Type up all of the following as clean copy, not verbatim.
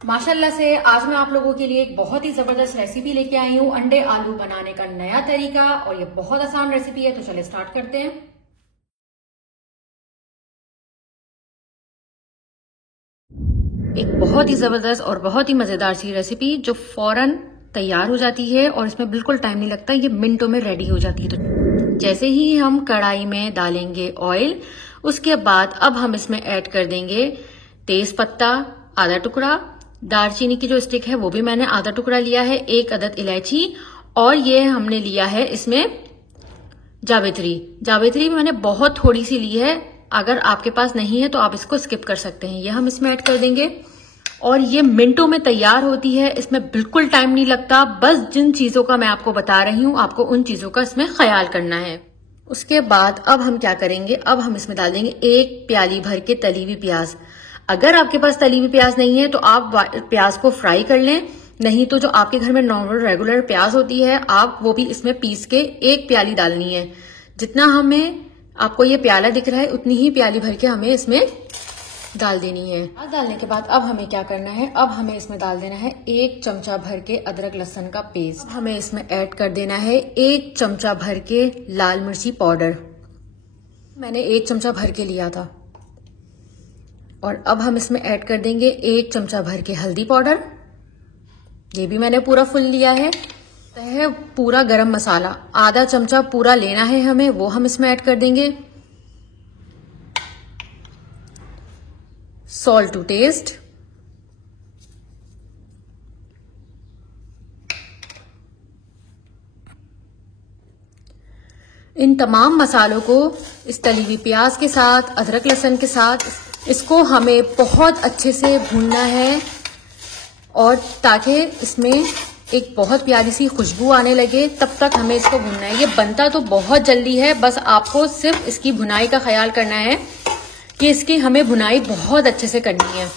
माशाल्लाह से आज मैं आप लोगों के लिए एक बहुत ही जबरदस्त रेसिपी लेके आई हूँ, अंडे आलू बनाने का नया तरीका। और ये बहुत आसान रेसिपी है, तो चलिए स्टार्ट करते हैं। एक बहुत ही जबरदस्त और बहुत ही मजेदार सी रेसिपी जो फौरन तैयार हो जाती है और इसमें बिल्कुल टाइम नहीं लगता, ये मिनटों में रेडी हो जाती है। तो जैसे ही हम कढ़ाई में डालेंगे ऑयल, उसके बाद अब हम इसमें ऐड कर देंगे तेज पत्ता आधा टुकड़ा, दालचीनी की जो स्टिक है वो भी मैंने आधा टुकड़ा लिया है, एक अदद इलायची, और ये हमने लिया है इसमें जावित्री। जावित्री भी मैंने बहुत थोड़ी सी ली है, अगर आपके पास नहीं है तो आप इसको स्किप कर सकते हैं। ये हम इसमें ऐड कर देंगे और ये मिनटों में तैयार होती है, इसमें बिल्कुल टाइम नहीं लगता। बस जिन चीजों का मैं आपको बता रही हूँ, आपको उन चीजों का इसमें ख्याल करना है। उसके बाद अब हम क्या करेंगे, अब हम इसमें डाल देंगे एक प्याली भर के तली हुई प्याज। अगर आपके पास तली हुई प्याज नहीं है तो आप प्याज को फ्राई कर लें, नहीं तो जो आपके घर में नॉर्मल रेगुलर प्याज होती है आप वो भी इसमें पीस के एक प्याली डालनी है। जितना हमें आपको ये प्याला दिख रहा है उतनी ही प्याली भर के हमें इसमें डाल देनी है। डालने के बाद अब हमें क्या करना है, अब हमें इसमें डाल देना है एक चमचा भर के अदरक लहसुन का पेस्ट। हमें इसमें ऐड कर देना है एक चमचा भर के लाल मिर्ची पाउडर, मैंने एक चमचा भर के लिया था। और अब हम इसमें ऐड कर देंगे एक चमचा भर के हल्दी पाउडर, ये भी मैंने पूरा फुल लिया है। पूरा गरम मसाला आधा चमचा पूरा लेना है हमें, वो हम इसमें ऐड कर देंगे। सॉल्ट टू टेस्ट, इन तमाम मसालों को इस तली हुई प्याज के साथ, अदरक लहसुन के साथ, इसको हमें बहुत अच्छे से भूनना है और ताकि इसमें एक बहुत प्यारी सी खुशबू आने लगे, तब तक हमें इसको भूनना है। ये बनता तो बहुत जल्दी है, बस आपको सिर्फ इसकी भुनाई का ख्याल करना है कि इसकी हमें भुनाई बहुत अच्छे से करनी है।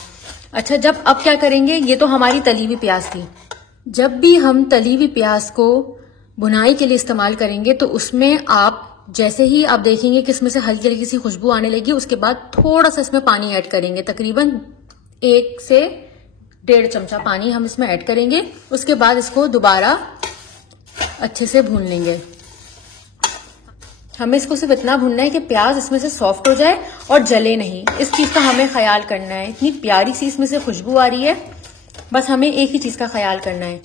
अच्छा, जब अब क्या करेंगे, ये तो हमारी तली हुई प्याज थी। जब भी हम तली हुई प्याज को भुनाई के लिए इस्तेमाल करेंगे तो उसमें आप जैसे ही आप देखेंगे कि इसमें से हल्की हल्की सी खुशबू आने लगी, उसके बाद थोड़ा सा इसमें पानी ऐड करेंगे, तकरीबन 1 से 1.5 चमचा पानी हम इसमें ऐड करेंगे। उसके बाद इसको दोबारा अच्छे से भून लेंगे। हमें इसको सिर्फ इतना भूनना है कि प्याज इसमें से सॉफ्ट हो जाए और जले नहीं, इस चीज का हमें ख्याल करना है। इतनी प्यारी सी इसमें से खुशबू आ रही है, बस हमें एक ही चीज का ख्याल करना है।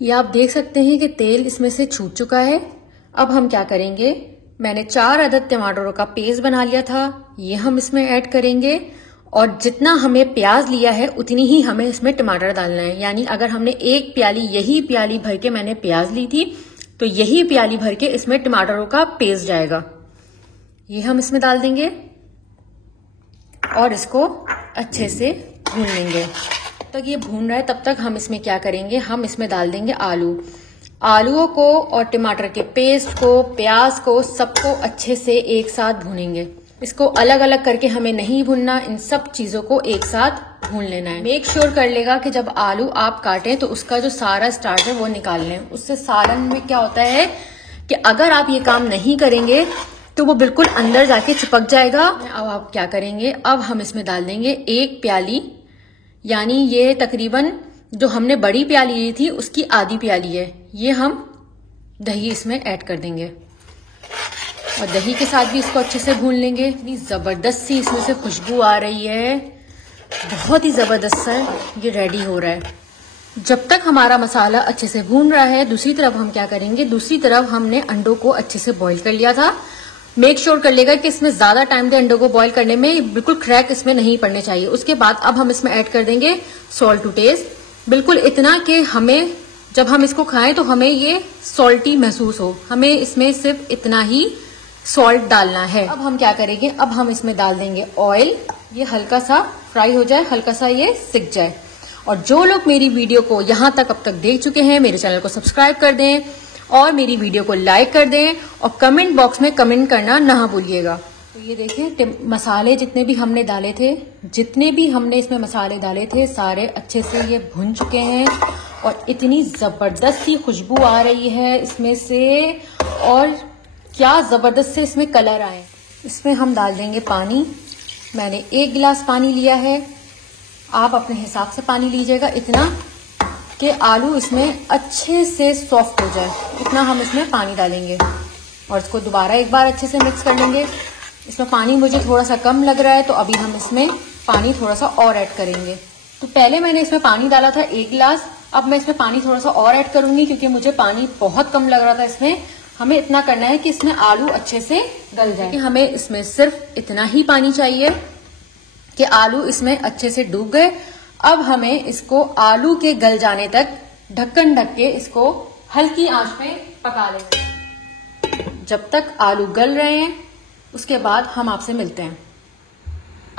ये आप देख सकते हैं कि तेल इसमें से छूट चुका है। अब हम क्या करेंगे, मैंने 4 अदद टमाटरों का पेस्ट बना लिया था, ये हम इसमें ऐड करेंगे। और जितना हमें प्याज लिया है उतनी ही हमें इसमें टमाटर डालना है। यानी अगर हमने एक प्याली, यही प्याली भर के मैंने प्याज ली थी, तो यही प्याली भर के इसमें टमाटरों का पेस्ट जाएगा। ये हम इसमें डाल देंगे और इसको अच्छे से भून लेंगे। तब तक ये भून रहा है, तब तक हम इसमें क्या करेंगे, हम इसमें डाल देंगे आलू। आलूओं को और टमाटर के पेस्ट को, प्याज को, सबको अच्छे से एक साथ भूनेंगे। इसको अलग अलग करके हमें नहीं भूनना, इन सब चीजों को एक साथ भून लेना है। मेक श्योर कर लेगा कि जब आलू आप काटें तो उसका जो सारा स्टार्च है वो निकाल लें। उससे सालन में क्या होता है कि अगर आप ये काम नहीं करेंगे तो वो बिल्कुल अंदर जाके चिपक जाएगा। अब आप क्या करेंगे, अब हम इसमें डाल देंगे 1 प्याली, यानी ये तकरीबन जो हमने बड़ी प्याली ली थी उसकी आधी प्याली है, ये हम दही इसमें ऐड कर देंगे और दही के साथ भी इसको अच्छे से भून लेंगे। इतनी जबरदस्त सी इसमें से खुशबू आ रही है, बहुत ही जबरदस्त सा ये रेडी हो रहा है। जब तक हमारा मसाला अच्छे से भून रहा है, दूसरी तरफ हम क्या करेंगे, दूसरी तरफ हमने अंडों को अच्छे से बॉईल कर लिया था। मेक श्योर कर लेगा कि इसमें ज्यादा टाइम दे अंडों को बॉईल करने में, बिल्कुल क्रैक इसमें नहीं पड़ने चाहिए। उसके बाद अब हम इसमें ऐड कर देंगे सॉल्ट टू टेस्ट, बिल्कुल इतना कि हमें जब हम इसको खाएं तो हमें ये सॉल्टी महसूस हो, हमें इसमें सिर्फ इतना ही सॉल्ट डालना है। अब हम क्या करेंगे, अब हम इसमें डाल देंगे ऑयल, ये हल्का सा फ्राई हो जाए, हल्का सा ये सिक जाए। और जो लोग मेरी वीडियो को यहाँ तक अब तक देख चुके हैं, मेरे चैनल को सब्सक्राइब कर दें और मेरी वीडियो को लाइक कर दें और कमेंट बॉक्स में कमेंट करना ना भूलिएगा। तो ये देखें, मसाले जितने भी हमने डाले थे, जितने भी हमने इसमें मसाले डाले थे, सारे अच्छे से ये भुन चुके हैं और इतनी जबरदस्त सी खुशबू आ रही है इसमें से, और क्या जबरदस्त से इसमें कलर आए। इसमें हम डाल देंगे पानी, मैंने 1 गिलास पानी लिया है। आप अपने हिसाब से पानी लीजिएगा, इतना कि आलू इसमें अच्छे से सॉफ्ट हो जाए, इतना हम इसमें पानी डालेंगे और इसको दोबारा एक बार अच्छे से मिक्स कर लेंगे। इसमें पानी मुझे थोड़ा सा कम लग रहा है, तो अभी हम इसमें पानी थोड़ा सा और ऐड करेंगे। तो पहले मैंने इसमें पानी डाला था 1 गिलास, अब मैं इसमें पानी थोड़ा सा और ऐड करूंगी क्योंकि मुझे पानी बहुत कम लग रहा था इसमें। हमें इतना करना है कि इसमें आलू अच्छे से गल जाए। हमें इसमें सिर्फ इतना ही पानी चाहिए कि आलू इसमें अच्छे से डूब गए। अब हमें इसको आलू के गल जाने तक ढक्कन ढक के इसको हल्की आंच पे पका लेंगे। जब तक आलू गल रहे हैं उसके बाद हम आपसे मिलते हैं।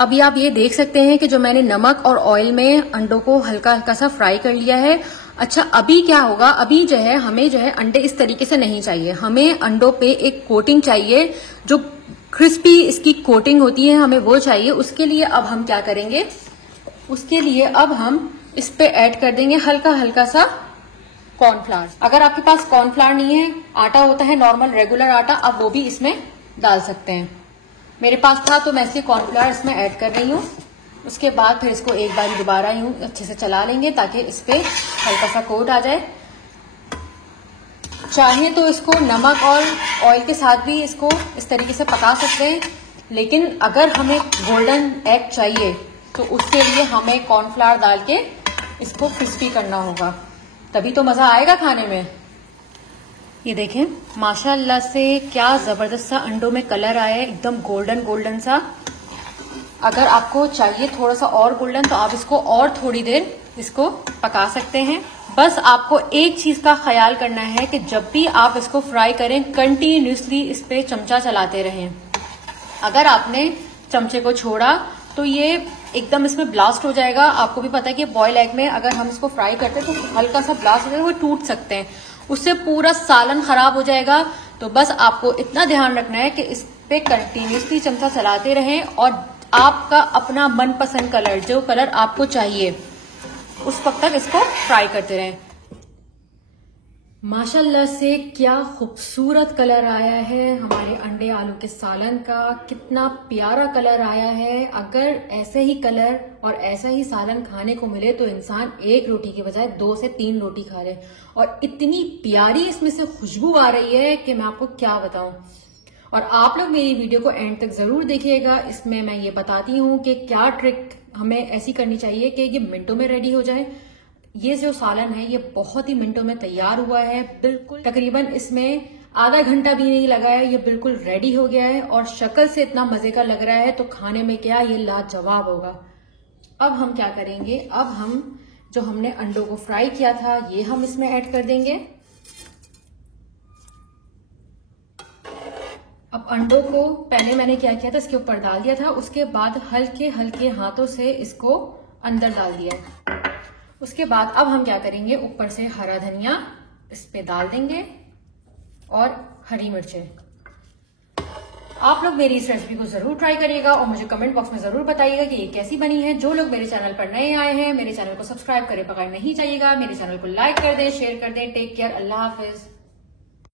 अभी आप ये देख सकते हैं कि जो मैंने नमक और ऑयल में अंडों को हल्का हल्का सा फ्राई कर लिया है। अच्छा, अभी क्या होगा, अभी जो है हमें जो है अंडे इस तरीके से नहीं चाहिए, हमें अंडों पे एक कोटिंग चाहिए, जो क्रिस्पी इसकी कोटिंग होती है हमें वो चाहिए। उसके लिए अब हम क्या करेंगे, उसके लिए अब हम इस पे ऐड कर देंगे हल्का हल्का सा कॉर्नफ्लावर। अगर आपके पास कॉर्नफ्लावर नहीं है, आटा होता है नॉर्मल रेगुलर आटा, अब वो भी इसमें डाल सकते हैं। मेरे पास था तो मैं इसलिए कॉर्नफ्लावर इसमें ऐड कर रही हूँ। उसके बाद फिर इसको एक बार दोबारा यूं अच्छे से चला लेंगे ताकि इस पे हल्का सा कोट आ जाए। चाहे तो इसको नमक और ऑयल के साथ भी इसको इस तरीके से पका सकते हैं, लेकिन अगर हमें गोल्डन एग चाहिए तो उसके लिए हमें कॉर्नफ्लावर डाल के इसको क्रिस्पी करना होगा, तभी तो मजा आएगा खाने में। ये देखें माशाल्लाह से क्या जबरदस्त सा अंडों में कलर आया है, एकदम गोल्डन गोल्डन सा। अगर आपको चाहिए थोड़ा सा और गोल्डन तो आप इसको और थोड़ी देर इसको पका सकते हैं। बस आपको एक चीज का ख्याल करना है कि जब भी आप इसको फ्राई करें कंटिन्यूसली इस पे चमचा चलाते रहें। अगर आपने चमचे को छोड़ा तो ये एकदम इसमें ब्लास्ट हो जाएगा। आपको भी पता है कि बॉयल एग में अगर हम इसको फ्राई करते हैं तो हल्का सा ब्लास्ट हो जाएगा, वो टूट सकते हैं, उससे पूरा सालन खराब हो जाएगा। तो बस आपको इतना ध्यान रखना है कि इस पे कंटिन्यूसली चमचा चलाते रहें और आपका अपना मनपसंद कलर, जो कलर आपको चाहिए उस वक्त तक इसको फ्राई करते रहें। माशाल्लाह से क्या खूबसूरत कलर आया है हमारे अंडे आलू के सालन का, कितना प्यारा कलर आया है। अगर ऐसे ही कलर और ऐसा ही सालन खाने को मिले तो इंसान एक रोटी के बजाय 2 से 3 रोटी खा ले। और इतनी प्यारी इसमें से खुशबू आ रही है कि मैं आपको क्या बताऊं। और आप लोग मेरी वीडियो को एंड तक जरूर देखिएगा, इसमें मैं ये बताती हूँ कि क्या ट्रिक हमें ऐसी करनी चाहिए कि ये मिनटों में रेडी हो जाए। ये जो सालन है ये बहुत ही मिनटों में तैयार हुआ है, बिल्कुल तकरीबन इसमें आधा घंटा भी नहीं लगा है, ये बिल्कुल रेडी हो गया है और शक्ल से इतना मजे का लग रहा है तो खाने में क्या ये लाजवाब होगा। अब हम क्या करेंगे, अब हम जो हमने अंडों को फ्राई किया था ये हम इसमें ऐड कर देंगे। अब अंडों को पहले मैंने क्या किया था, इसके ऊपर डाल दिया था, उसके बाद हल्के हल्के हाथों से इसको अंदर डाल दिया। उसके बाद अब हम क्या करेंगे, ऊपर से हरा धनिया इस पे डाल देंगे और हरी मिर्चें। आप लोग मेरी इस रेसिपी को जरूर ट्राई करिएगा और मुझे कमेंट बॉक्स में जरूर बताइएगा कि ये कैसी बनी है। जो लोग मेरे चैनल पर नए आए हैं मेरे चैनल को सब्सक्राइब करे बगैर नहीं जाइएगा, मेरे चैनल को लाइक कर दें, शेयर कर दें। टेक केयर, अल्लाह हाफिज।